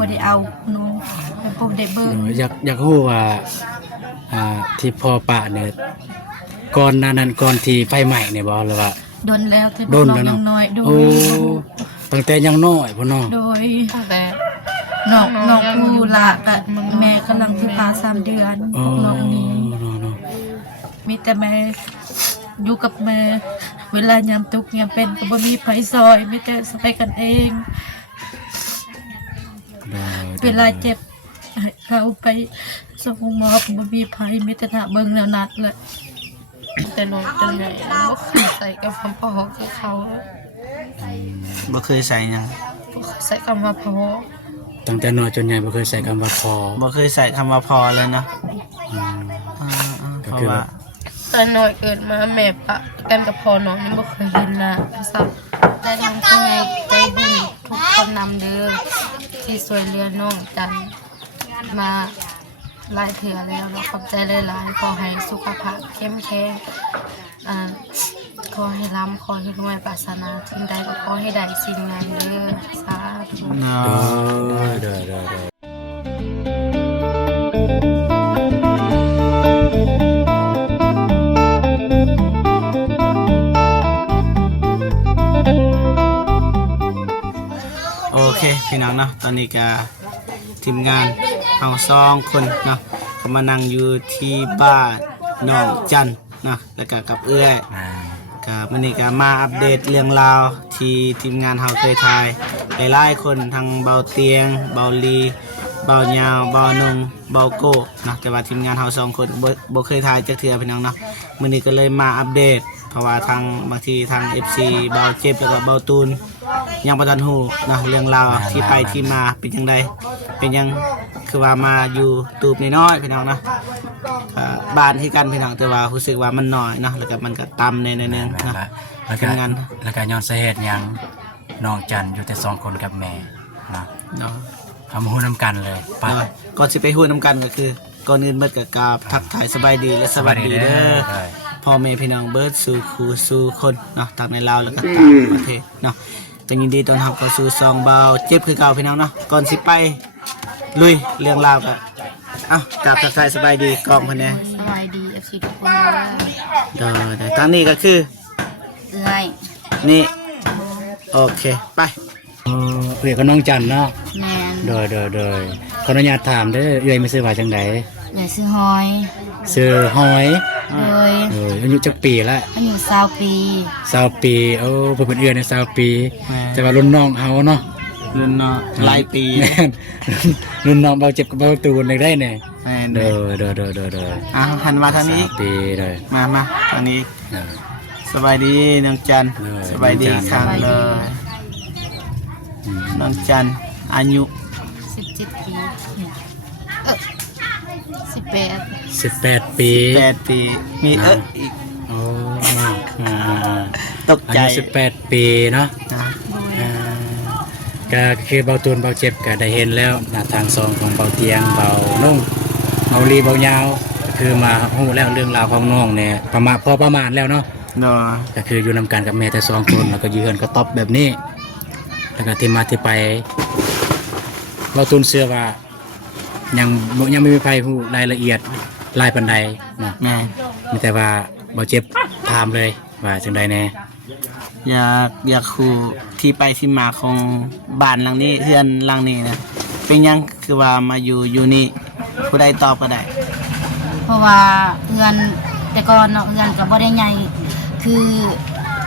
บ่ได้เอาน้องแต่ผมได้เบิ่งอยากรู้ว่าที่พ่อปะเนี่ยก่อนนั้นก่อนที่ไฟไหม้เนี่ยบ่หรือว่าโดนแล้วที่โดนน้องยังน้อยโดยตั้งแต่ยังน้อยพ่อน้องโดยแต่น้องผู้ละกับแม่กำลังที่พา3 เดือนน้องนี้มีแต่แม่อยู่กับแม่เวลายามทุกข์ยามเป็นก็บ่มีไผซอยมีแต่ซอยกันเองเวลาเจ็บเขาไปส่งหมอบ่มีไผมีแต่ท่าเบิ่งแล้วนัดแหละแต่น้องจังไงบ่เคยใส่กับคำพ่อคือเขาบ่เคยใส่หยังบ่เคยใส่คำว่าพ่อตั้งแต่น้อยจนใหญ่บ่เคยใส่คำว่าพอบ่เคยใส่คำว่าพอเลยเนาะเพราะว่าตอนน้อยเกิดมาแม่ปะกันกับพ่อน้องนี่บ่เคยเห็นหน้าซับแต่น้องผู้ใหญ่ใจดีทุกคนนำเด้อที่ช่วยเหลือน้องจันมาหลายเถื่อแล้วขอบใจหลายๆขอให้สุขภาพเข้มแข็งขอให้ร่ำขอให้รวยปรารถนาสิ่งใดก็ขอให้ได้สิ่งนั้นเด้อสาธุเด้อโอเคพี่น้องเนาะตอนนี้ก็ทีมงานเฮา2 คนเนาะก็มานั่งอยู่ที่บ้านน้องจันเนาะแล้วก็กับเอื้อยก็มื้อนี้ก็มาอัปเดตเรื่องราวที่ทีมงานเฮาเคยถ่ายหลายๆคนทั้งเบาเตียงเบาลีเบายาวเบานงเบาโก้เนาะแต่ว่าทีมงานเฮา2 คนบ่เคยถ่ายจักเทื่อพี่น้องเนาะมื้อนี้ก็เลยมาอัปเดตเพราะว่าทางบางทีทาง FC เบาเจ็บแล้วก็เบาตูนยังบ่ทันฮู้นะเรื่องราวที่ไปที่มาเป็นจังไดเป็นยังคือว่ามาอยู่ตูบน้อยๆพี่น้องนะบ้านที่กันพี่น้องแต่ว่ารู้สึกว่ามันน้อยเนาะแล้วก็มันก็ต่ำในนึงนะแล้วก็ย้อนสาเหตุยังน้องจันอยู่แต่2 คนกับแม่นะเนาะทำฮู้นำกันเลยไปก่อนสิไปฮู้นำกันก็คือก่อนอื่นเบิดก็กราบทักทายสบายดีและสวัสดีเด้อพ่อแม่พี่น้องเบิดสู่คู่สู่คนเนาะทั้งในลาวแล้วก็ต่างประเทศเนาะก็ยินดีต้อนรับเข้าสู่ซองเบาเจ็บคือเก่าพี่น้องเนาะก่อนสิไปลุยเรื่องราวกันกราบทักทายสบายดีกองพันแน่สบายดี FC ทุกคนได้ทางนี้ก็คือเอื้อยนี่โอเคไปเรียกกับน้องจันเนาะแม่นโดยขออนุญาตถามเด้อเอื้อยมีชื่อว่าจังได๋ชื่อหอยอายุจักปีละอายุ20 ปี20 ปีโอ้เพิ่นเอื้อยใน20 ปีแต่ว่ารุ่นน้องเฮาเนาะรุ่นน้องหลายปีรุ่นน้องเบาเจ็บกับเบาตูนได้แน่เด้อหันมาทางนี้ปีเด้อมาทางนี้สบายดีน้องจันสบายดีครั้งเลยน้องจันอายุ17 ปี18 ปีมีอีกโอ้ตกใจ18 ปีเนาะก็คือเบาตูนเบาเจ็บก็ได้เห็นแล้วหน้าทาง2ของเบาเตียงเบานุ่งเบาลีเบายาวก็คือมาฮู้แล้วเรื่องราวของน้องเนี่ยประมาณแล้วเนาะก็คืออยู่นำกันกับแม่แต่2 คนแล้วก็ยืนก็ตอบแบบนี้แล้วก็ที่มาที่ไปเบาตูนเชื่อว่ายังไม่มีใครรู้รายละเอียดรายปานใดนะมีแต่ว่าบ่เจ็บถามเลยว่าจังใดแน่อยากคู่ที่ไปที่มาของบ้านหลังนี้เฮือนหลังนี้นะเป็นยังคือว่ามาอยู่นี่ผู้ใดตอบก็ได้เพราะว่าเฮือนแต่ก่อนเนาะเฮือนก็บ่ได้ใหญ่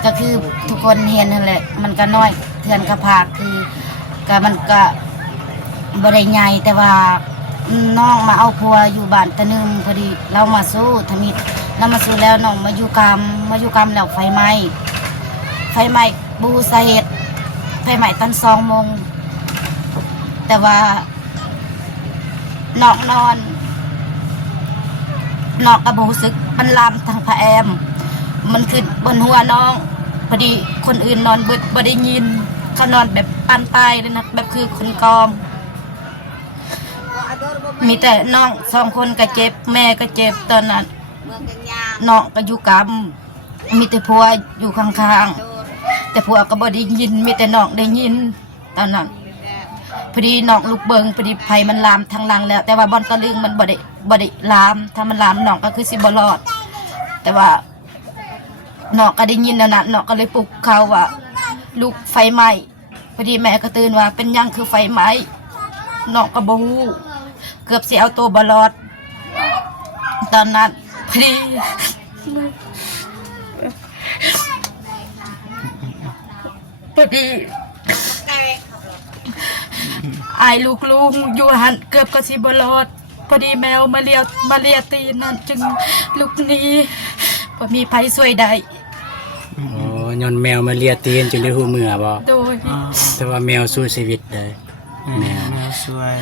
ก็คือทุกคนเห็นนั่นแหละมันก็น้อยเฮือนก็ภาคคือก็มันก็บ่ได้ใหญ่แต่ว่าน้องมาเอาพัวอยู่บ้านตะนึมพอดีเรามาสู้ทมิตเรามาสู้แล้วน้องมาอยู่กรรมแล้วไฟไหม้บูสาเหตุไฟไหม้ตอน2 โมงแต่ว่าน้องนอนกระบูสึกมันลามทางพระแอมมันขึ้นบนหัวน้องพอดีคนอื่นนอนเบิดบ่ได้ยินเขานอนแบบปันตายเลยนะแบบคือคนกองมีแต่น้อง2 คนก็เจ็บแม่ก็เจ็บตอนนั้นน้องก็อยู่กรรมมีแต่ผัวอยู่ข้างๆแต่ผัวก็บ่ได้ยินมีแต่น้องได้ยินตอนนั้น พอดีน้องลูกเบิงพอดีไฟมันลามทางหลังแล้ว แต่ว่าบอนตะลึงมันบ่ได้ลามถ้ามันลามน้องก็คือสิบ่รอด แต่ว่าน้องก็ได้ยินแล้วนะน้องก็เลยปลุกเขาว่าลูกไฟไหม้พอดีแม่ก็ตื่นว่าเป็นยังคือไฟไหม้น้องก็บ่ฮู้เกือบสิเอาตัวบ่รอดตอนนั้นพอดีอายลูกลุงอยู่หันเกือบก็สิบ่รอดพอดีแมวมาเลียตีนนั่นจึงลูกนี้บ่มีไผช่วยได้ โอ้ย้อนแมวมาเลียตีนจนได้หูเมื่อบ่ โดย แต่ว่าแมวสู้ชีวิตได้แมว แมวสวย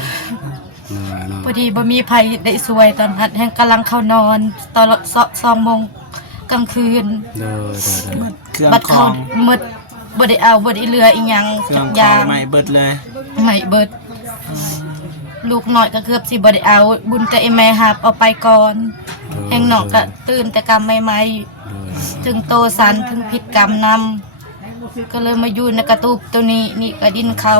เนาะ พอดีบ่มีไผได้ช่วยตอนนั้นแห่งกำลังเข้านอนตอน2 โมงกลางคืน เด้อ เครื่อง บัด ค เขา อง หมดบ่ได้เอาบ่ได้เหลืออีหยัง เครื่ สั อง ก ค อ อง ย่าง ไม่เบิดเลย ไม่เบิดลูกน้อยก็เกือบสิบ่ได้เอาบุญแต่ไอ้แม่หาบเอาไปก่อนแห่งนอกก็ตื่นแต่กรรมใหม่ๆถึงโตสันถึงผิดกรรมนำก็เลยมาอยู่ในกระตูบตัวนี้นี่ก็ดินเขา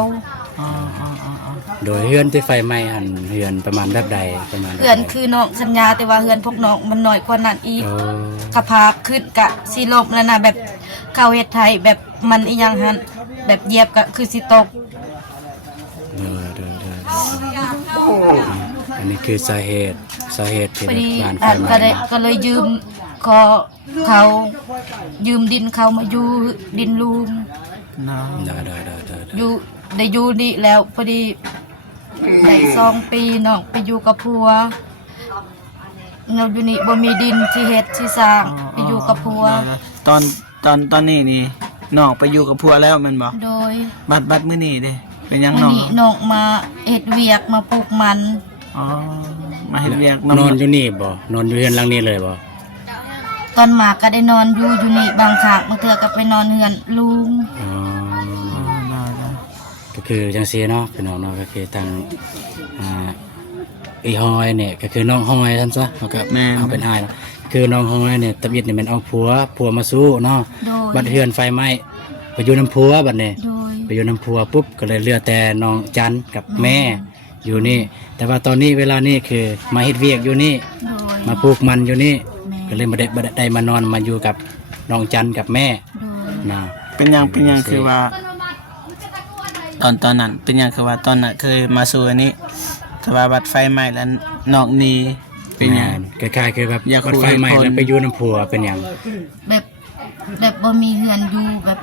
โดยเฮือนที่ไฟไหม้หันเฮือนประมาณแบบใดประมาณ เพื่อนคือน้องสัญญาแต่ว่าเฮือนพวกน้องมันน้อยกว่านั้นอีก โอ้ กระพาขึ้นกะสิลมแล้วนะแบบเข้าเฮ็ดไทยแบบมันอีหยังหันแบบเหยียบก็คือสิตก เด้ออันนี้คือสาเหตุที่ พอดี บ้านไฟ อัน ไหม้ ก็ได้ก็เลยยืมขอเขายืมดินเขามาอยู่ดินลุง เนาะ อยู่ได้อยู่นี่แล้วพอดีได้2 ปีน้องไปอยู่กับผัวเราอยู่นี่บ่มีดินที่เฮ็ดที่สร้างไปอยู่กับผัว ตอนนี้นี่น้องไปอยู่กับผัวแล้วแมันบ่ โดย บัดมื้อนี้เด้เป็นหยัง วัน น้อง นี้น้องมาเฮ็ดเวียกมาปลูกมัน อ๋อมาเฮ็ดเวียก นอนอยู่นี่บ่นอนอยู่เฮือนหลังนี้เลยบ่ ตอนมาก็ได้นอนอยู่นี่บางครั้งบางเทื่อก็ไปนอนเฮือนลุง อ๋อ ได้ ก็คือจังซี่เนาะพี่น้องเนาะก็คือทางอีฮอยเนี่ยก็คือน้องฮอยซั่นซะเขาก็เอาเป็นอ้ายเนาะคือน้องฮอยเนี่ยตะบิดนี่มันเอาผัวมาสู้เนาะ โดย บัดเฮือนไฟไหม้ไปอยู่น้ำผัวบัดนี้ โดย ไปอยู่น้ำผัวปุ๊บก็เลยเหลือแต่น้องจันกับแม่อยู่นี่ แต่ว่าตอนนี้เวลานี้คือมาเฮ็ดเวียกอยู่นี่ โดย มาปลูกมันอยู่นี่ แม่ ก็เลยบ่ได้มานอนมาอยู่กับน้องจันกับแม่ โดย นะ เป็นหยังคือว่า ตอนนั้นเป็นหยังคือว่าตอนนั้นเคยมาสู่อันนี้ถ้าว่าบัดไฟไหม้แล้วนอกนี้เป็นหยัง คล้ายๆคือแบบ อยาก บัด คุย ไฟไหม้ ให้พ้น แล้วไปอยู่น้ำผัวเป็นหยัง แบบบ่มีเฮือนอยู่แบบ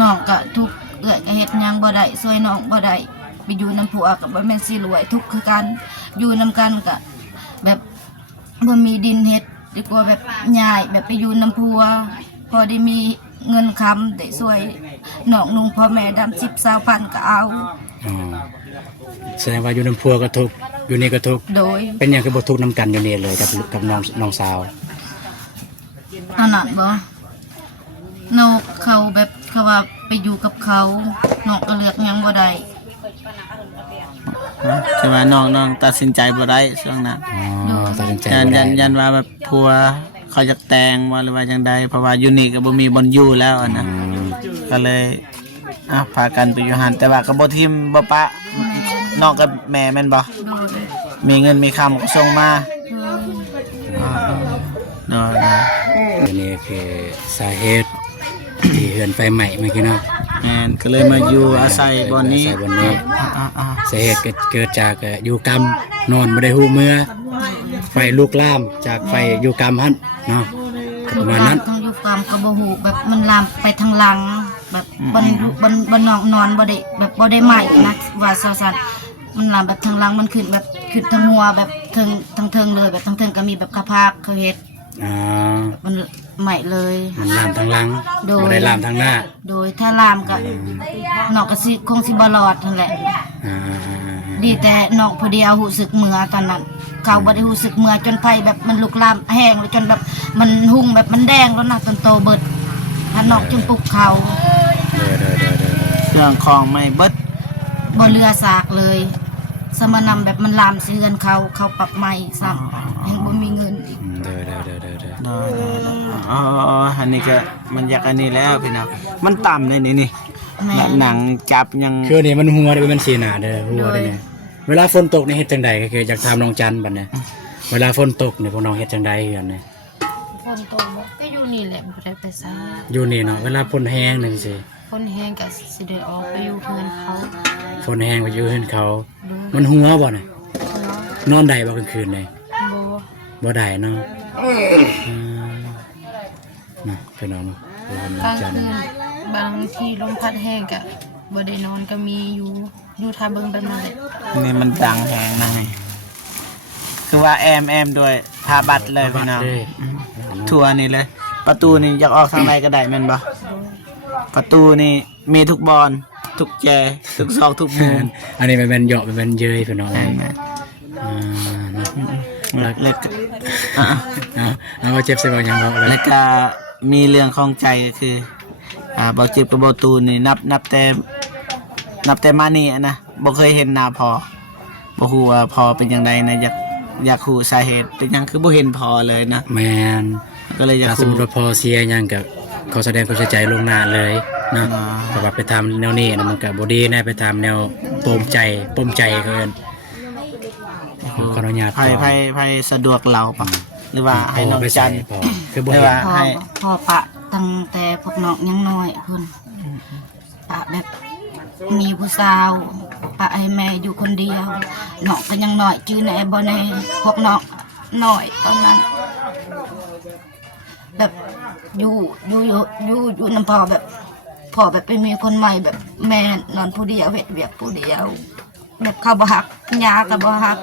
น้องก็ทุกข์เอื้อยก็เฮ็ดหยังบ่ได้ช่วยน้องบ่ได้ไปอยู่น้ำผัวก็บ่แม่นสิรวยทุกข์คือกันอยู่นํกันก็แบบบ่มีดินเฮ็ดดีกว่าแบบย้ายแบบไปอยู่น้ำผัวพอได้มีเงินค้ำได้ช่วยน้องนุ่งพ่อแม่ดำ10-20,000ก็เอา อ๋อแสดงว่าอยู่น้ำผัวก็ทุกข์อยู่นี่ก็ทุกข์ โดย เป็นหยังคือบ่ทุกข์นํกันอยู่นี่เลยกับน้องสาว อันนั้นบ่น้องเขาแบบเขาว่าไปอยู่กับเขาน้องก็เลือกหยังบ่ได้ คือว่าน้องตัดสินใจบ่ได้ช่วงนั้น อ๋อตัดสินใจ ยัน บ่ได้ ยันว่าแบบผัวเขาจะแต่งว่าหรือว่าจังใดเพราะว่าอยู่นี่ก็บ่มีบ่อนอยู่แล้วอะนะ อืม ก็เลยพากันไปอยู่หันแต่ว่าก็บ่ทิมบ่ปะน้องกับแม่แม่นบ่ โดย มีเงินมีคำก็ส่งมาเนาะ อันนี้คือสาเหตุที่เฮือนไฟไหม้เมื่อกี้เนาะ แม่นก็เลยมาอยู่อาศัยบ่อนนี้ อาศัยบนนี้ อ่า สาเหตุเกิดจากอยู่กรรมนอนบ่ได้ฮู้เมื่อไฟลุกลามจากไฟอยู่กรรมหั่นเนาะประมาณนั้น ต้องอยู่ความกระบหูแบบมันลามไปทางหลัง แบบบันนอนบ่ได้แบบบ่ได้ไหม้นะว่าซะซั่นมันลามแบบทางหลังมันขึ้นแบบขึ้นทางหัวแบบทางเทิงเลยแบบทางเทิงก็มีแบบกระพากเขาเฮ็ด อ๋อ มันไหม้เลย มันลามทางหลัง โดย บ่ได้ลามทางหน้า โดยถ้าลามก็นอกก็สิคงสิบ่รอดนั่นแหละ อ่า ดีแต่น้องผู้เดียวรู้สึกเมื่อตอนนั้นเขาบ่ได้รู้สึกเมื่อจนไฟแบบมันลุกลามแห้งแล้วจนแบบมันหุ่งแบบมันแดงแล้วนะจนโตเบิดถ้าน้องจึงปลุกเขา เด้อ เครื่องของไม่เบิด บ่เรือสากเลยสมานำแบบมันลามเสือนเขาปรับใหม่ซ้ำยังบ่มีเงินอีก เด้อ อ๋ออันนี้ก็มันอยากอันนี้แล้วพี่น้องมันต่ำเลยนี่ แม่ แบบหนังจับยัง คือนี่มันหัวได้มันสีหน้าเด้อหัวได้เนี่ยเวลาฝนตกนี่เฮ็ดจังใดก็คืออยากถามน้องจันบัดเนี่ยเวลาฝนตกนี่พวกน้องเฮ็ดจังใดเฮือนเนี่ย คนโตบ่ก็อยู่นี่แหละบ่ได้ไปไส อยู่นี่เนาะเวลาฝนแห้งนั่นสิ คนแฮงก็สิได้ออกไปอยู่เพื่อนเขา ฝนแห้งไปอยู่เฮือนเขา ดู มันหัวบ่น่ะ เนาะ นอนได้บ่กลางคืนเลย บ่ บ่ได้เนาะนะพี่น้องเนาะดูกัน กลาง จัน คืนบางทีลมพัดแห้งก็บ่ได้นอนก็มีอยู่ท่าเบิ่งแบบนั้นแหละ นี่มันดังแหงนะคือว่าแอมด้วยพาบัตรเลยพี่น้อง เลย ทัวร์นี่เลย ประตูนี่อยากออกทางใดก็ได้แม่นบ่ประตูนี่มีทุกบอลทุกแจทุกซอกทุกมุม อันนี้มันเป็นเหยาะมันเป็นเยยพี่น้องเอ้ยนะ เล็กอ่ะ เอาเจ็บใส่บ่ยังบ่เลย แล้วก็มีเรื่องของใจก็คือบ่จิบกับบ่ตูนนี่นับแต่มานี่อะนะบ่เคยเห็นหน้าพอบ่ฮู้ว่าพอเป็นจังไดนะอยากฮู้สาเหตุเป็นหยังคือบ่เห็นพอเลยนะ แมน ก็เลยอยาก ถ้าสม ฮู้ มติว่าพอเสียหยังกับเขาแสดงความเสียใจลวงหน้าเลยนะ อ่า แต่ว่าไปทำแนวนี้นะมันก็บ่ดีนะไปทำแนวปมใจเกินขออนุญาต ไผสะดวกเราปะหรือว่าให้น้องจัน พอคือบ่ หรื เห็ อน ว่า พ่อ ให้ พ่อปะตั้งแต่พวกน้องยังน้อยเพิ่นปะแบบมีผู้สาวปะให้แม่อยู่คนเดียวน้องก็ยังน้อยจื้อแหน่บ่แน่พวกน้องน้อยตอนนั้น แบบอยู่น้ำพ่อแบบพ่อแบบไปมีคนใหม่แบบแม่นอนผู้เดียวเฮ็ดเวียกผู้เดียว แบบข้าวบ่หักยาก็บ่หัก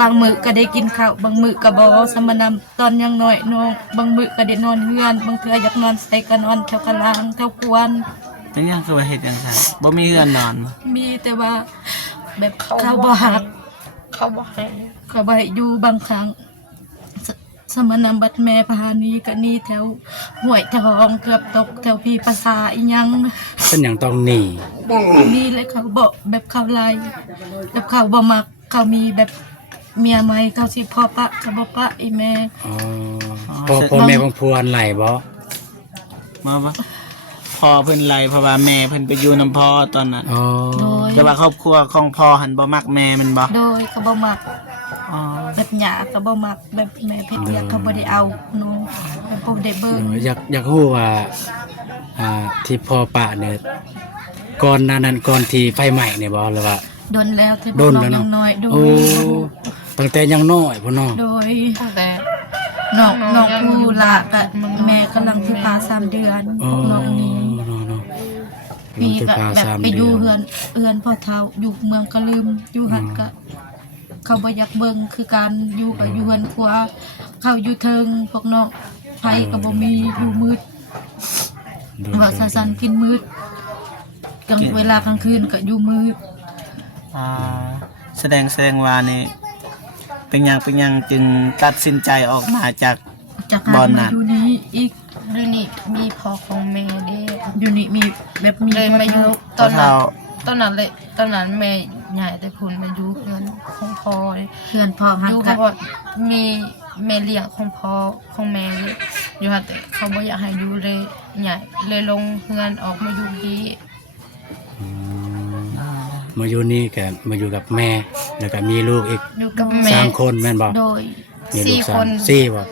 บางมื้อก็ได้กินข้าวบางมื้อก็บ่สมานำตอนยังน้อยน้องบางมื้อก็ได้นอนเฮือนบางเทื่ออยากนอนใส่ก็นอนแถวกะลางแถวกวน เป็นหยังคือว่าเฮ็ดจังซั่นบ่มีเฮือนนอน มีแต่ว่าแบบข้าวบ่หัก เขาบ่ให้ ก็บ่ให้อยู่บางครั้งสมานำบัดแม่พานีก็หนี่แถวห้วยทองเกือบตกแถวพี่ภาษาอีหยัง เป็นหยังต้องหนี นี่เลยเขาบอกแบบเขาไล่แบบเขาบ่มักเขามีแบบเมียใหม่เขาสิพ่อปะเขาบ่ปะอีแม่ อ๋อพ่อแม่ของพวนไหลบ่ มาบ่พ่อเพิ่นไล่เพราะว่าแม่เพิ่นไปอยู่นํพ่อตอนนั้น อ๋อ โดย แต่ว่าครอบครัวของพ่อหันบ่มักแม่แมันบ่ โดยเขาบ่มัก อ๋อ แบบหยาเขาบ่มักแบบแม่เพชรอยากเขาบ่ได้เอาน้องแบบบ่ได้เบิ่ง อยากรู้ว่าที่พ่อปะเนี่ยก่อนหน้านั้นก่อนที่ไฟไหม้เนี่ยบ่หรือว่า โดนแล้วที่ โดน น้ แล้ว อง เนาะ ยังน้อยโด โอ้ ย ตั้งแต่ยังน้อยพ่อน้อง โดย ตั้งแต่ น้องผู้ละกะแม่กำลังที่พา3เดือน อ๋อ น้องนี้ เนาะ มี จะ ก็ พา แบบ สาม ไป เดื อยู่ อน เฮือนพ่อเฒ่าอยู่เมืองก็ลืมอยู่หันก็เขาบ่อยากเบิ่งคือการอยู่กับอยู่เฮือนครัวเขาอยู่เทิงพวกน้องไฟก็บ่มีอยู่มืดว่าซั่นๆกินมืดกลางเวลากลางคืนก็อยู่มืด อ่าแสดงว่านี่เป็นหยังจึงตัดสินใจออกมาจาก จาก บ่ กา อ ร นั้ มาน อยู่นี้อีก ดูนี่มีพ่อของแม่เด้ อยู่นี่มีแบบมี เลยมาอยู่ ตอนเฒ่า ตอนนั้นเลยตอนนั้นแม่ใหญ่แต่พุ่นมาอยู่เพื่อนของพ่อเลย เพื่อนพ่อหั อก ยู่ กั กับ บว่ามีแม่เลี้ยงของพ่อของแม่เลยอยู่หันแต่เขาบ่อยากให้อยู่เลยใหญ่เลยลงเฮือนออกมาอยู่ที่ มาอยู่นี่ก็มาอยู่กับแม่แล้วก็มีลูกอีก อยู่กับแม่ 3คนแม่นบ่ โดย มีลูก 4 คน สี่บ่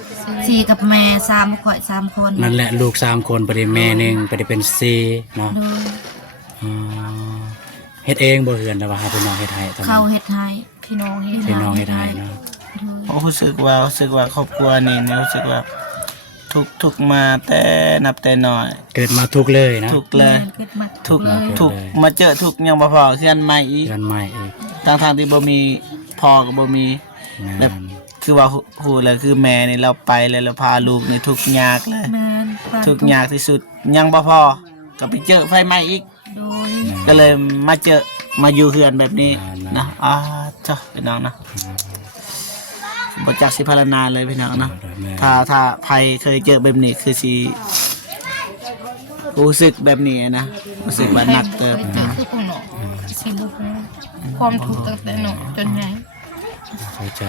สี่กับแม่3ข่อย3คน นั่นแหละลูก3คนประเดี๋ยวแม่หนึงประเดี๋ยวเป็น4เนาะ โดย อ๋อเฮ็ดเองบ่เฮือนแต่ว่าให้พี่น้องเฮ็ดให้ตอน เขา นั้น เฮ็ดให้ พี่น้องเฮ็ด พี่น้องเฮ็ดให้เนาะ โดย รู้สึกว่าครอบครัวนี่รู้สึกว่าทุกมาแต่นับแต่น้อย เกิดมาทุกข์เลยนะ ทุกเลย เกิดมา ทุก เลย ทุกมาเจอทุกยังบ่พอเพื่อนใหม่อีก เดือนใหม่อีก ทางที่บ่มีพ่อก็บ่มี แม่น คือว่าฮู้เลยคือแม่นี่เราไปเลยเราพาลูกนี่ทุกข์ยากเลย แม่นปาน ทุกข์ยากที่สุดยังบ่พอก็ไปเจอไฟไหม้อีก โดย ก็เลยมาเจอมาอยู่เฮือนแบบนี้นะจ้ะพี่น้องนะบ่จักสิพารณาเลยพี่น้องนะ แม่น ถ้าภัยเคยเจอแบบนี้คือสิรู้สึกแบบนี้นะรู้สึกว่าหนักเติบ เคยเจอคือพวกน้องสิบุกนะความทุกข์ตั้งแต่น้องจนใหญ่ เข้าใจ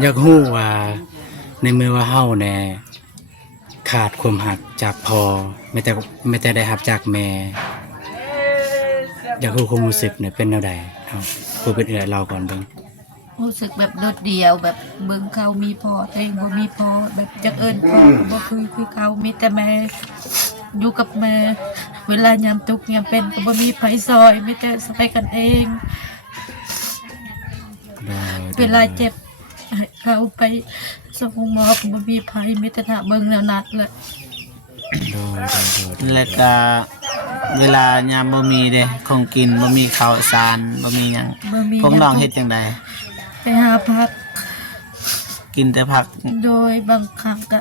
อยากฮู้ว่าในเมื่อว่าเฮาแน่ ขาดความหักจากพ่อไม่แต่ได้รับจากแม่อยากรู้ความรู้สึกเนี่ยเป็นแนวใดเอาผู้เป็นเอื้อยเราก่อนเบิ่ง รู้สึกแบบโดดเดี่ยวแบบเบิ่งเขามีพ่อตัวเองบ่มีพ่อแบบจักเอิ้นพ่อบ่คือเขามีแต่แม่อยู่กับแม่เวลายามทุกข์ยามเป็นก็บ่มีไผซอยมีแต่ซอยกันเองเวลาเจ็บให้เขาไปส่งหมอก็บ่มีไผมีแต่ท่าเบิ่งแล้วนัดแหละ แล้วก็เวลายามบ่มีเด้ของกินบ่มีข้าวสารบ่มีหยัง บ่มี พวกน้องเฮ็ดจังได ไปหาพัก กินแต่ผัก โดยบางครั้งก็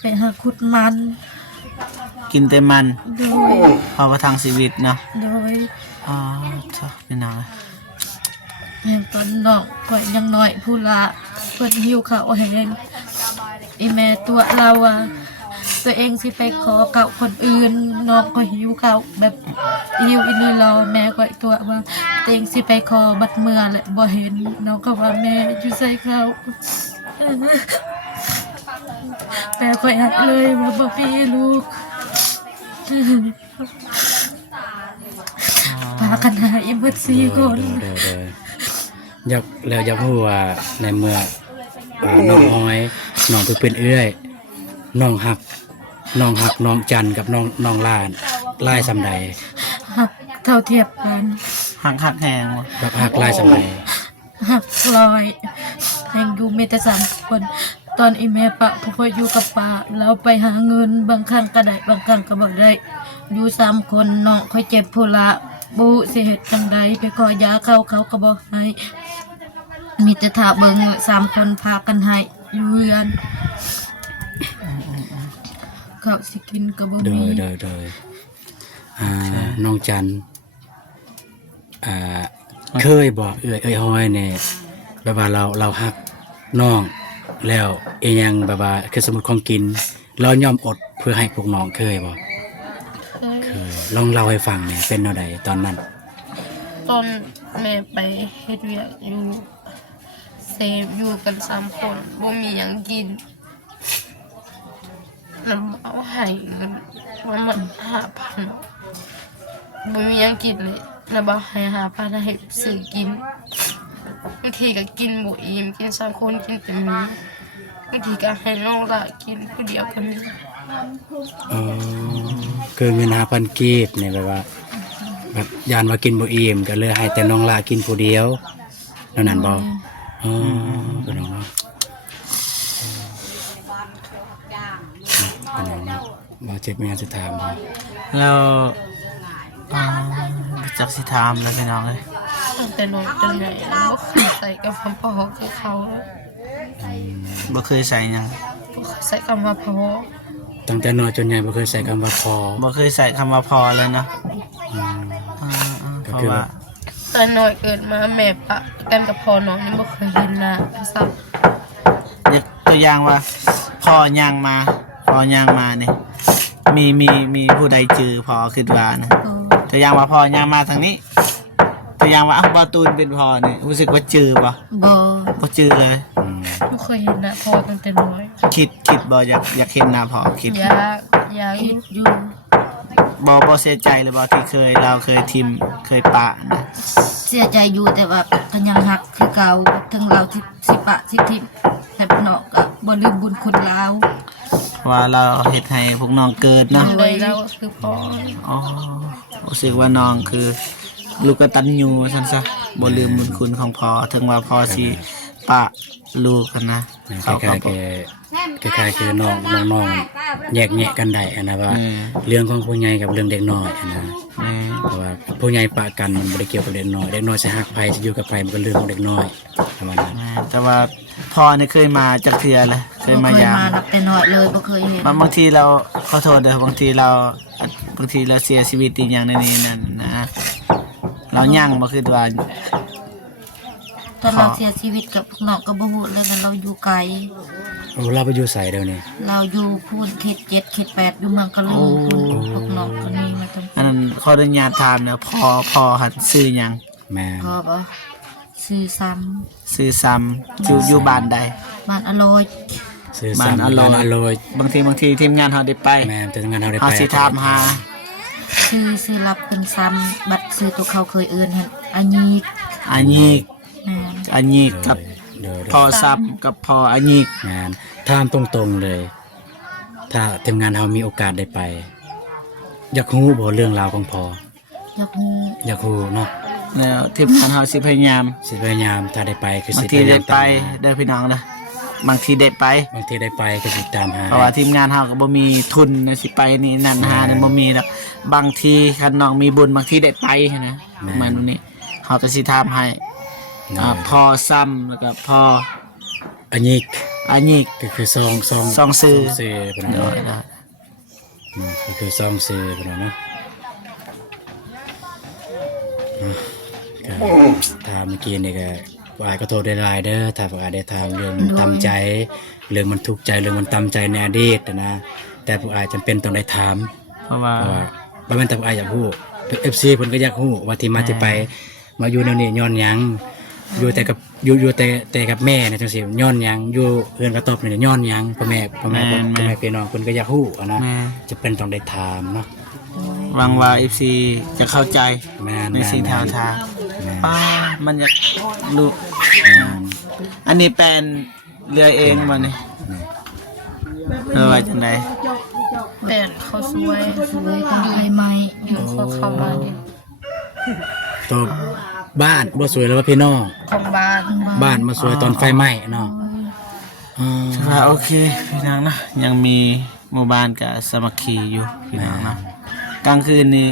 ไปหาขุดมัน กินแต่มัน โดย เพราะว่าทางชีวิตเนาะ โดย อ๋อจ้ะพี่น้อง แม่ตอนน้องก็ยังน้อยผู้ละเพิ่นหิวข้าวให้อีแม่ตัวเราอะตัวเองสิไปขอเก่าคนอื่นน้องก็หิวข้าวแบบหิวอีนี่รอแม่ก็ตัวว่าตัวเองสิไปขอบัดเมื่อแหละบ่เห็นน้องก็ว่าแม่อยู่ใส่ข้าวแม่ก็หักเลยว่าบ่มีลูกพากันหาอีหมด4 คน อยากแล้วอยากรู้ว่าในเมื่อน้องอ้อยน้องเป็นเอื้อยน้องหักน้องจันกับน้องลายสำใด หักเท่าเทียบกัน หักแหงบ่ แบบหักลายสำใด หักลอยแห่งอยู่มีแต่3 คนตอนอีแม่ปะพออยู่กับป้าแล้วไปหาเงินบางครั้งก็ได้บางครั้งก็บ่ได้อยู่3 คนน้องค่อยเจ็บผู้ละบุสิเฮ็ดจังใดไปขอยาเขาก็บ่ให้มีแต่ท่าเบิ่ง3 คนพากันให้อยู่เรือนเขาสิกินก็บ่ โด มี ยน้องจันเคยบอกเอื้อยห้อยเนี่ยแบบว่าเราหักน้องแล้วเองยังแบบว่าคือสมมุติของกินเรายอมอดเพื่อให้พวกน้องเคยบ่เคยลองเล่าให้ฟังเนี่ยเป็นแนวใดตอนนั้น ตอนแม่ไปเฮ็ดเวียกอยู่เซฟอยู่กัน3 คนบ่มีหยังกินแล้วเอาให้เงินว่ามัน5,000บ่มีหยังกินเลยแล้วบ่ให้5,000ให้ซื้อกินบางทีก็กินบ่อิ่มกิน2 คนกินแต่มื้อบางทีก็ให้น้องละกินผู้เดียวก็มี คือเงิน5,000กีบเนี่ยแบบว่าแบบยานว่ากินบ่อิ่มก็เลยให้แต่น้องลากินผู้เดียวนั่นบ่เป็นน้องเนาะเป็นน้องเนาะบ่เจ็บมีงานสิถามบ่ แล้วจักสิถามแล้วพี่น้องเอ้ย ตั้งแต่น้อยจนใหญ่แล้วบ่เคยใส่กับคำพ่อคือเขา บ่เคยใส่หยัง บ่เคยใส่คำว่าพ่อ ตั้งแต่น้อยจนใหญ่บ่เคยใส่คำว่าพอ บ่เคยใส่คำว่าพอเลยเนาะ ก็ เพราะ คือ ว่า ตอนน้อยเกิดมาแม่ปะกันกับพ่อน้องนี่บ่เคยเห็นหน้าซ้ำ ยกตัวอย่างว่าพ่อย่างมานี่มีผู้ใดจือพอคิดว่านะตัวอย่างว่าพ่อย่างมาทางนี้ตัวอย่างว่าบ่ตูนเป็นพ่อนี่รู้สึกว่าจือบ่ บ่ จือเลย บ่เคยเห็นหน้าพ่อตั้งแต่น้อย คิดบ่อยากเห็นหน้าพ่อคิด อยาก คิดอยู่ บ่เสียใจเลยบ่ที่เราเคยทิมเคยปะนะ เสียใจอยู่แต่ว่าก็ยังหักคือเก่าถึงเราสิปะสิทิมแต่เนาะก็บ่ลืมบุญคุณลาว ว่าเราเฮ็ดให้พวกน้องเกิดเนาะ เลยเราก็คือพ่อ อ๋อรู้สึกว่าน้องคือลูกกตัญญูซั่นซะบ่ลืมบุญคุณของพ่อถึงว่าพ่อสิปะลูกกันนะ คล้ายๆคือน้องแยกแยะกันได้นะว่าเรื่องของผู้ใหญ่กับเรื่องเด็กน้อยนะเพราะว่าผู้ใหญ่ปะกันมันบ่ได้เกี่ยวกับเด็กน้อยเด็กน้อยสิฮักไผสิอยู่กับไผมันก็เรื่องของเด็กน้อยประมาณนั้น แต่ว่าพ่อนี่เคยมาจักเทื่อเลยเคยมายาม นับแต่น้อยเลยบ่เคยเห็น บางทีเราขอโทษเด้อบางทีเราเสียชีวิตอีกอย่างในนี้นั่นนะเรายั่งบ่คือว่า ตอนเราเสียชีวิตกับพวกน้องก็บ่ฮู้เลยกันเราอยู่ไกล โอ้เราไปอยู่ไสเดี๋ยวนี้ เราอยู่พูนเขต7เขต8อยู่เมืองกะลือพูนพวกน้องก็นี่มาตรง อันนั้นขออนุญาตถามนะพ่อหัดซื้อหยัง แม่ พ่อบ่ซื้อซ้ ซื้อซ้ำอยู่บ้านใด ำบ้านอร่อย ซื้อ บ้าน ซ้ำ อร่อย บ้านอร่อย บางทีทีมงานเฮาได้ไป แม่แต่งานเฮาได้ เฮา ไป สิถามหา ซื้อรับเป็นซ้ำบัดซื้อตัวเขาเคยเอื้อนหั่นอันนี้ อันนี้ แม่น อันนี้กับ เดี๋ยว พอซับกับพออันนี้ งานถามตรงๆเลย ถ้าทีมงานเฮามีโอกาสได้ไป อยากรู้บ่เรื่องราวของพอ อยากฮู้ อยากรู้เนาะ แล้วทีมงานเฮาสิพยายาม สิพยายามถ้าได้ไปคือ บาง สิ ที พยายา ได้ ม ไป ตามหา เด้อพี่น้องเด้อบางทีได้ไป บางทีได้ไปก็สิตามหา เพราะว่าทีมงานเฮาก็บ่มีทุนนะสิไปนี่นั่นหานี่บ่มีดอกบางทีคันน้องมีบุญบางทีได้ไปนะประมาณนี้เฮาก็สิถามให้พอซ้ำแล้วก็พอ อันนี้ อันนี้ ก็คือซอง ซองซื้อ ซื้อเป็น เด้ เนาะ อ ก็คือซองซื้อเป็นเนาะก็ถามเมื่อกี้นี่ก็ว่าก็โทษได้หลายเด้อถ้าว่าได้ถามเรื่องตามใจเรื่องมันทุกข์ใจเรื่องมันตามใจในอดีตนะแต่ผู้อาจจำเป็นต้องได้ถาม เพราะว่า เพราะว่าบ่แม่นแต่ผู้อาอยากฮู้ FC เพิ่นก็อยากฮู้ว่าที่มาที่ไปมาอยู่แนวนี้ย้อนหยังอยู่แต่กับอยู่แต่กับแม่นะจังซี่ย้อนหยังอยู่เฮือนกระต๊อบนี่ย้อนหยังพ่อแม่พี่น้องเพิ่นก็อยากฮู้อะนะ แม่ จะเป็นต้องได้ถามเนาะ หวังว่า FC จะเข้าใจ แม่น ในสิ่งที่เราทาง แม่น ป้ามันอยากรู้อันนี้เป็นเรือเองบ่นี่เรือว่าจังได๋ แบนเขาสวย สวยเป็นไทยใหม่ อยู่เขาเข้ามาเนี่ย ตัวบ้านบ่สวยแล้วว่าพี่น้อง ของบ้าน บ้านมาสวยตอนไฟไหม้เนาะอ๋อ ถือว่าโอเคพี่น้องนะยังมีหมู่บ้านกับสามัคคีอยู่พี่น้องนะกลางคืนนี่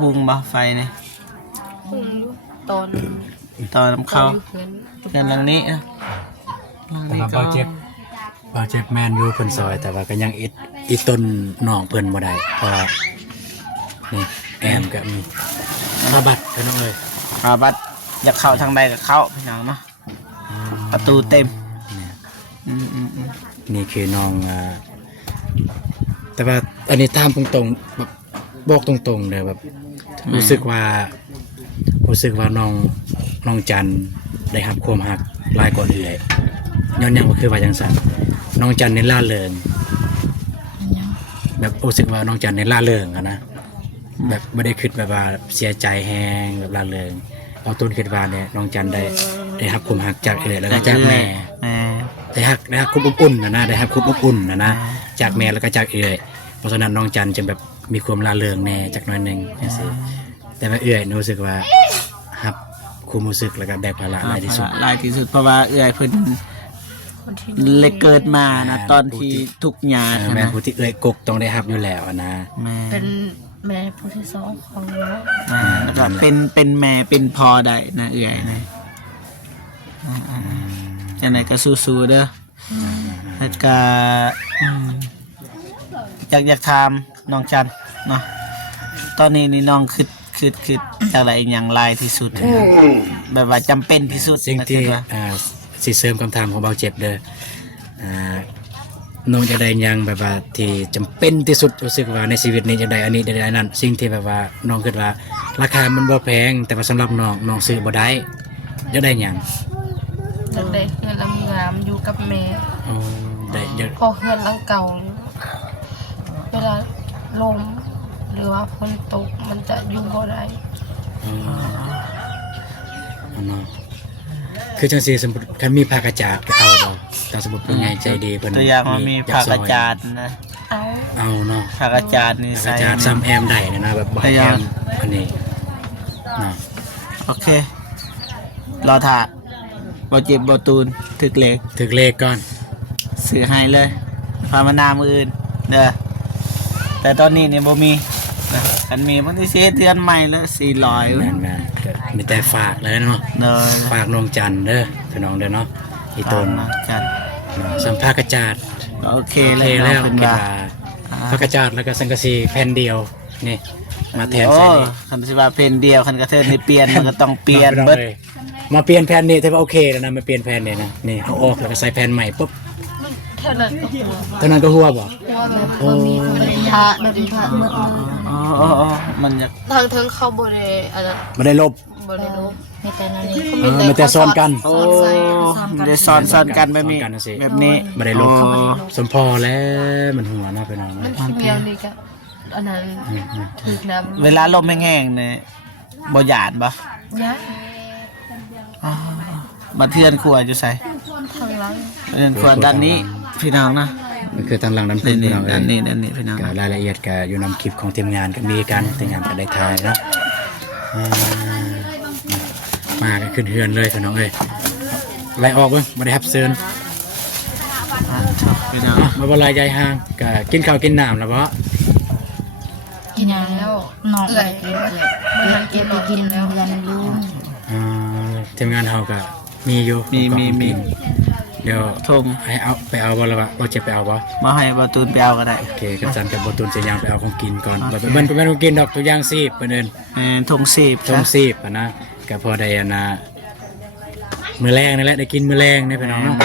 หุงบ่ไฟนี่ พุ่งดูตอน ตอนน้ำเข้า อยู่เพื่อน กันหลังนี้นะหลังนี้ก็ บ่เจ็บแม่นอยู่เพิ่นซอยแต่ว่าก็ยังอิดต้นน้องเพิ่นบ่ได้เพราะว่านี่แอมก็มีระบัดพี่น้องเอ้ย อาบัดอยากเข้าทางใดก็เข้าพี่น้องเนาะประตูเต็ม เนี่ย อืม นี่คือน้องแต่ว่าอันนี้ตามตรงๆแบบบอกตรงๆเลยแบบรู้สึกว่าน้องจันได้รับความรักหลายกว่าเอื่อยย้อนยังก็คือว่าจังซั่นน้องจันในล่าเริงแบบรู้สึกว่าน้องจันในล่าเริงอะนะแบบไม่ได้คิดแบบว่าเสียใจแฮงแบบล่าเริงเอาต้นคิดว่าเนี่ยน้องจันได้รับความรักจากเอื่อยแล้วก็จากแม่ แม่ ได้ฮักคุณอบอุ่นนะได้ฮักคุณอบอุ่นนะจากแม่แล้วก็จากเอื่อยเพราะฉะนั้นน้องจันจะแบบมีความล่าเริงแน่จากหน้อยหนึงจังซี่แต่ว่าเอื่อยรู้สึกว่าฮับความรู้สึกแล้วก็แบกภาระหลายที่สุด หลายที่สุดเพราะว่าเอื้อยเพิ่น คนที่ เลยเกิดมานะตอนที่ทุกข์ยาก แม่ นะ ผู้ที่เอื่อยกกต้องได้ฮับอยู่แล้วอะนะ แม่ เป็นแม่ผู้ที่สองของน้อง แล้วก็เป็นแม่เป็นพ่อได้นะเอื้อยนะจังไดก็สู้ๆเด้อแล้วก็อยากถามน้องจันเนาะตอนนี้นี่น้องคือจากอะไรอย่างไรที่สุดแบบว่าจำเป็นที่สุด สิ่ง นะ ที่ คือว่า สิเสริมคำถามของเบาเจ็บเด้อน้องจะได้หยังแบบว่าที่จำเป็นที่สุดรู้สึกว่าในชีวิตนี้จะได้อันนี้ได้อันนั้นสิ่งที่แบบว่าน้องคิดว่าราคามันบ่แพงแต่ว่าสำหรับน้องซื้อบ่ได้จะได้หยัง จะได้เพื่อนลำงามอยู่กับแม่ อ๋อได้เยอะ พอเพื่อนหลังเก่า เวลาลมหรือว่าฝนตกมันจะอยู่บ่ได้ อ๋อเนาะคือจังซี่สมมุติคันมีผ้ากระจาดก็เอาบ่ถ้าสมมุติผู้ใหญ่ใจดีเพิ่น ตัวอย่างมันมีผักกระจาดนะ เอา เอาเนาะ ผักกระจาดนี่ ผ้าก ใส่ ระจาดซ้ำแอมได้นะแบบบ่ให้แอมอันนี้เนาะ โอเครอถ่าบ่เจ็บบ่ตูนถึกเหล็ก ถึกเลขก่อน ซื้อให้เลยพามานามืออื่นเด้อแต่ตอนนี้เนี่ยบ่มีนะอันมีมันสิเสียเดือนใหม่แล้ว400 แม่นก็มีแต่ฝากเลยเนาะ เด้อ ฝากน้องจันเด้อพี่น้องเด้อเนาะอีตน นะจัน สัมภาษณ์กระจาด โอเค โอ เล เค ย แล้ว เป็น คิด ว่า ว่าผ้ากระจาดแล้วก็สังกะสีแผ่นเดียวนี่มาแทน โอ้ ใส่นี่ คันสิว่าเพนเดียวคันกระเทินนี่เปลี่ยนมันก็ต้องเปลี่ยน อาไป เบิด ลยมาเปลี่ยนแผ่นนี่แต่ว่าโอเคแล้วนะมาเปลี่ยนแผ่นนี่นะนี่เอาออกแล้วก็ใส่แผ่นใหม่ปุ๊บ เท่านั้นก็หัว ตอนนั้นก็หัวบ่ หัวเลย โอ้ มีพระแบบพระเมื่อ อ๋อ อ๋อมันอยาก ทางเทิงเข้าบ่ได้อะไร บ่ได้ลบ บ่ได้รู้ มีแต่นั้นนี่ มันแต่ซ้อนกัน โอ้ได้ซ้อนกันแบบนี้ ซ้อนกันสิ แบบนี้ บ่ได้ลบ อ๋อ สมพอแล้วมันหัวเนาะพี่น้อง มัน เนาะ ขี้เมียวนี่ก็อันนั้นถึกน้ำ เวลาลมแห้งๆเนี่ยบ่หยาดบ่ ยะ อ๋อบัดเทือนครัวอยู่ไส ทางหลัง เทือนครัวด้านนี้พี่น้องนะ มันคือทางหลังนั้น นี่ พี่น้องเอ้ ด้าน ย นี้พี่น้อง ก็รายละเอียดก็อยู่นำคลิปของทีมงานก็มีการทีมงานก็ได้ถ่ายเนาะมาก็ขึ้นเฮือนเลยพี่น้องเอ้ยไล่ออกเบิ่งบ่ได้รับเชิญ พี่น้อง มาบ่ลายใหญ่ห่างก็กินข้าวกินน้ำแล้วบ่ กินแล้วน้องเลยมันเก็บไปกินเรือนลุง ทีมงานเฮาก็มีอยู่ มี เดี๋ยว ทง ให้เอาไปเอาบ่ล่ะวะบ่เจ็บไปเอาบ่ มาให้ประตูนไปเอาก็ได้ โอเคกับจันกับบ่ตูนจะย่างไปเอาของกินก่อนบ่มันเป็นของกินดอกตัวอย่างซีบเพิ่นเอิ้น ทงสีบ ชมซีบอะนะก็พอได้อันน่ะมื้อแรงนี่แหละได้กินมื้อแรงนี่พี่น้องเนาะ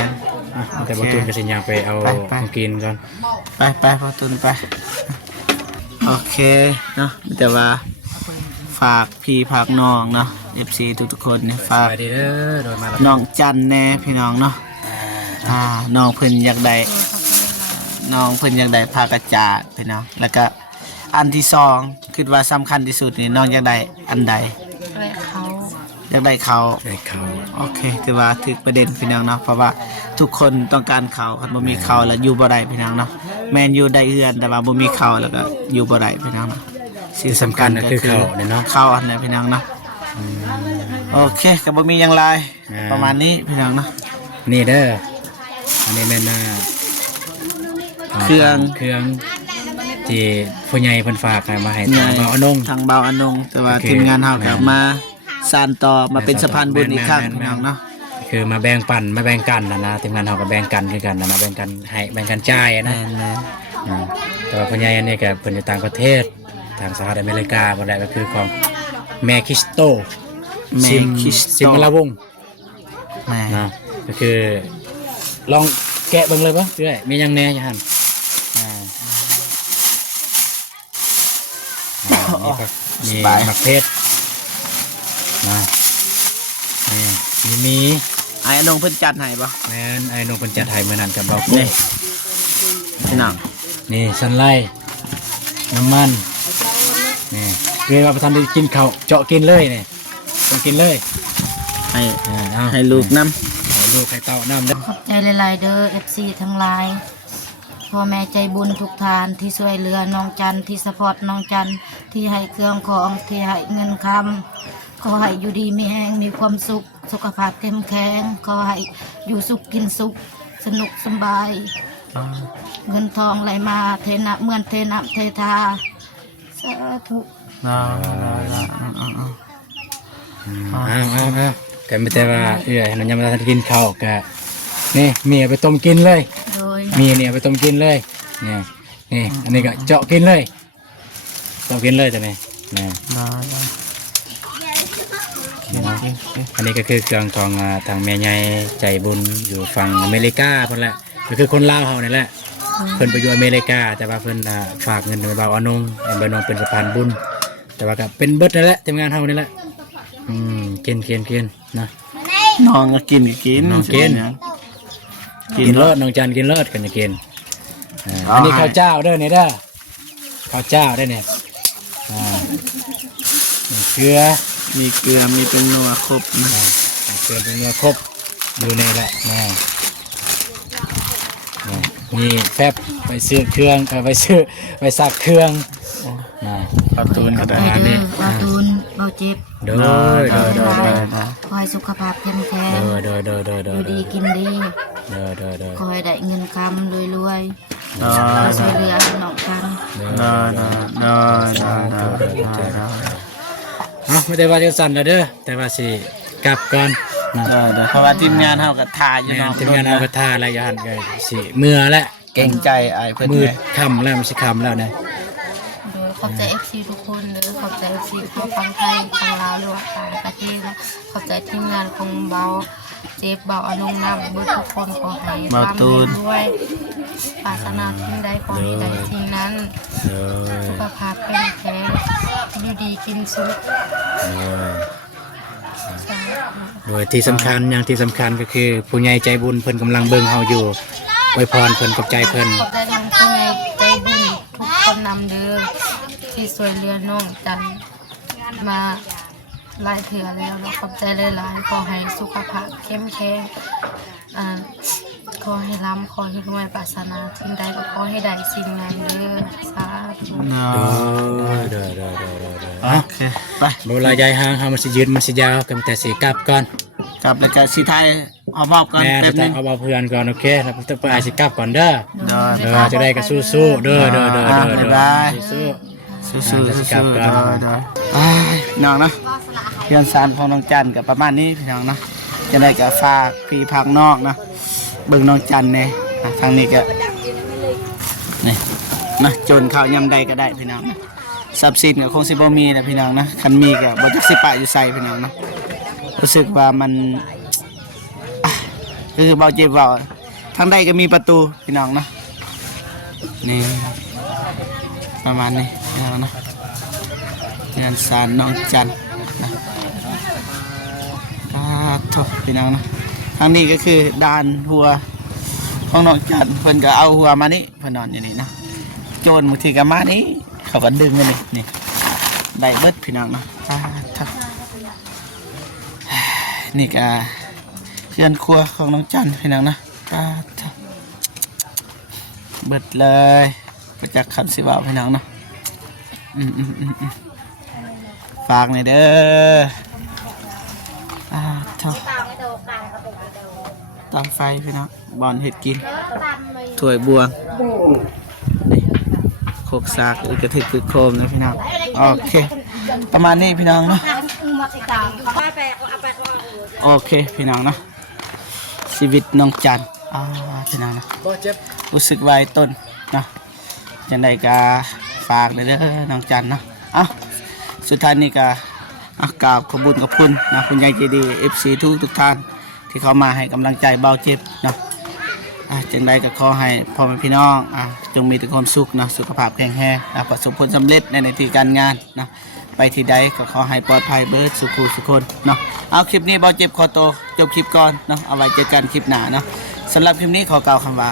แต่บ่ตูนก็สิย่างไปเอาของกินก่อน ไปประตูนไปโอเคเนาะแต่ว่าฝากพี่ฝากน้องเนาะ FC ทุกๆคนเนี่ยฝาก สวัสดีเด้อโดยมาแล้ว น้องจันแน่พี่น้องเนาะน้องเพิ่นอยากได้ผ้ากระจาดพี่น้องแล้วก็อันที่สองคิดว่าสำคัญที่สุดนี่น้องอยากได้อันใด อะไรเขา อยากได้เขา ได้เข้า โอเคถือว่าถึกประเด็นพี่น้องเนาะเพราะว่าทุกคนต้องการเขาคันบ่มีเขาแล้วอยู่บ่ได้พี่น้องเนาะแม่นอยู่ได้เฮือนแต่ว่าบ่มีเขาแล้วก็อยู่บ่ได้พี่น้องเนาะ สิ่งสำคัญก็คือเข้าเนี่ยเนาะ เขาอันไหนพี่น้องเนาะโอเคก็บ่มีหยังหลายประมาณนี้พี่น้องเนาะ นี่เด้ออันนี้แม่นเครื่ เครื่องที่ผู้ใหญ่เพิ่นฝากมาให้ทางบ่าวอนง ทางเบาอนงแต่ว่า โอเค ทีมงานเฮาก็มาสานต่อมาเป็นสะพานบุญอีกครั้งพี่น้องเนาะ คือมาแบ่งปันมาแบ่งกันนะทีมงานเฮาก็แบ่งกันคือกันนะแบ่งกันให้แบ่งกันจ่ายนะ แม่น แต่ว่าผู้ใหญ่อันนี้ก็เพิ่นอยู่ต่างประเทศทางสหรัฐอเมริกาบ่ได้ก็คือของแม่คริสโต แม่คริส ซิม โต มะละวงศ์ แม่ นะก็คือลองแกะเบิ่งเลยบ่เรื่อยมีหยังแหน่จังหั่นมีผักมีผักเพชรนะมี ไอ้อนงเพิ่นจัดให้บ่ แม่นไอ้นงเพิ่นจัดให้มื้อนั้นกับเบาโก้ นี่พี่น้อง นี่สันไล่น้ำมันนี่เรียกว่าประธานได้กินข้าวเจาะกินเลยนี่ต้องกินเลย ให้ เอา ให้ลูกนํ ให้ลูกให้เต้าน้ำเด้อ ขอบใจหลายๆเด้อ FC ทั้งหลายพ่อแม่ใจบุญทุกทานที่ช่วยเหลือน้องจันที่สปอร์ตน้องจันที่ให้เครื่องของที่ให้เงินคำขอให้อยู่ดีมีแห้งมีความสุขสุขภาพเข้มแข็งขอให้อยู่สุขกินสุขสนุกสบาย เงินทองไหลมาเทนะเหมือนเทน้ำเททาสาธุ เอาก็ไม่แต่ว่าน้องยังไม่ทันกินข้าวก็นี่เมียไปต้มกินเลย โดย เมียเนี่ยไปต้มกินเลยนี่อันนี้ก็เจาะกินเลยเจาะกินเลยแต่นี่นี่อันนี้ก็คือเครื่องของทางแม่ใหญ่ใจบุญอยู่ฝั่งอเมริกาเพิ่นแหละก็คือคนลาวเฮานี่แหละเพิ่นไปอยู่อเมริกาแต่ว่าเพิ่นฝากเงินไปบ่าวอนงบ่าวนงเป็นสะพานบุญแต่ว่าก็เป็นเบิดนั่นแหละทีมงานเฮานี่แหละกินนะ น้องก็กิน น้องกิน กินเลิศน้องจันกินเลิศกันจะกินอันนี้ข้าวเจ้าเด้อเนี่ยเด้อข้าวเจ้าได้เนี่ยเกลือ มีเกลือมีเป็นนัวครบนะ เกลือเป็นเนื้อครบอยู่ในละมีแฟบไปซื้อเครื่องไปซักเครื่องประตูน ข ก อ ระ บใจ ดาษ เด้ นี่ อว่าตูนเบาเจ็บ โดย ขอให้สุขภาพเข้มแข็ง โดย อยู่ดีกินดีขอให้ได้เงินคำรวยๆช่วยเหลือน้องกัน ไม่ได้ว่าจะสั่นแล้วเด้อแต่ว่าสิกลับก่อนนะ เพราะว่าทีมงานเฮาก็ทาอยู่ งาน เนาะ ทีมงานเอากระทาอะไรยันก็สิเมื่อและ เก่งใจไอ้เพิ่น มืดค่ำแล้วมันสิค่ำแล้วนะ โดยขอบใจ FC ทุกคนเลยขอบใจ FC ทั้งฝั่งไทยฝั่งลาวหรือว่าต่างประเทศนะขอบใจทีมงานของเบา เจ็บเบาอนงน้ำเบิดทุกคนขอให้ความเห็นด้วยปรารถนาสิ่งใดขอให้ได้สิ่งนั้น เด้อ สุขภาพแข็งแรงอยู่ดีกินสุข โดยที่สำคัญอย่างที่สำคัญก็คือผู้ใหญ่ใจบุญเพิ่นกำลังเบิ่งเฮาอยู่อวยพรเพิ่นกับใจเพิ่น ขอบใจทางผู้ใหญ่ใจบุญทุกคนนำเด้อที่ช่วยเหลือน้องจันมาหลายเถื่อแล้วแล้วขอบใจหลายๆขอให้สุขภาพเข้มแข็งขอให้ร่ำขอให้รวยปรารถนาสิ่งใดก็ขอให้ได้สิ่งนั้นเด้อสาธุ เนาะ เด้อ โอเคไป บ่เวลาใหญ่ห่างเฮามันสิยืนมันสิยาวก็แต่สิกลับก่อน กลับแล้วก็สิไทยเอามอบก่อน แม่ แป๊ จะ บ ต้ นึ อง ง เอาบ่เพื่อนก่อนโอเคแล้วต้องไปสิกลับก่อนเด้อ เด้อ จะได้ก็สู้ๆเด้อสู้ สู้ๆสู้ๆเด้อพี่น้องนะเพื่อนสารของน้องจันกับประมาณนี้พี่น้องนะจะได้กับฝากพี่พักนอกนะเบิ่งน้องจันเนี่ยทางนี้ก็นี่นะจนข้าวยำใดก็ได้พี่น้องนะทรัพย์สินก็คงสิบ่มีนะพี่น้องนะคันมีก็บ่จักสิปะอยู่ใส่พี่น้องนะรู้สึกว่ามันคือเบาเจ็บเบาทางใดก็มีประตูพี่น้องนะนี่ประมาณนี้พี่น้องนะเพื่อนสารน้องจันนะทบพี่น้องนะทางนี้ก็คือด่านหัวของน้องจันเพิ่นก็เอาหัวมานี่เพิ่นนอนอยู่นี่นะโจรบางทีก็มานี่เขาก็ดึงมานี่ได้เบิดพี่น้องนะทบนี่ก็เพื่อนครัวของน้องจันพี่น้องนะทบเบิดเลยประจักษ์คำสิว่าพี่น้องนะฝากหน่อยเด้อทบตั้งไฟพี่น้องบอลเห็ดกินถ้วยบวงนี่โคกซากกระถึกกึกโคมนะพี่น้องโอเคประมาณนี้พี่น้องเนาะโอเคพี่น้องเนาะชีวิตน้องจันพี่น้องนะรู้สึกไวต้นนะจังใดก็ฝากเลยเด้อน้องจันเนาะสุดท้ายนี่ก็กราบขอบคุญกับคุณนะคุณยายใจดี FC ทุกท่านที่เขามาให้กำลังใจเบาเจ็บนะจังใดก็ขอให้พ่อแม่พี่น้องจงมีแต่ความสุขนะสุขภาพแข็งแรงประสบผลสำเร็จในหน้าที่การงานนะไปที่ใดก็ขอให้ปลอดภัยเบิดสุขคนเนาะเอาคลิปนี้เบาเจ็บขอโตจบคลิปก่อนเนาะเอาไว้เจอกันคลิปหน้าเนาะสำหรับคลิปนี้ขอกล่าวคำว่า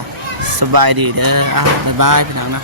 สบายดีเด้อบ๊ายบายพี่น้องนะ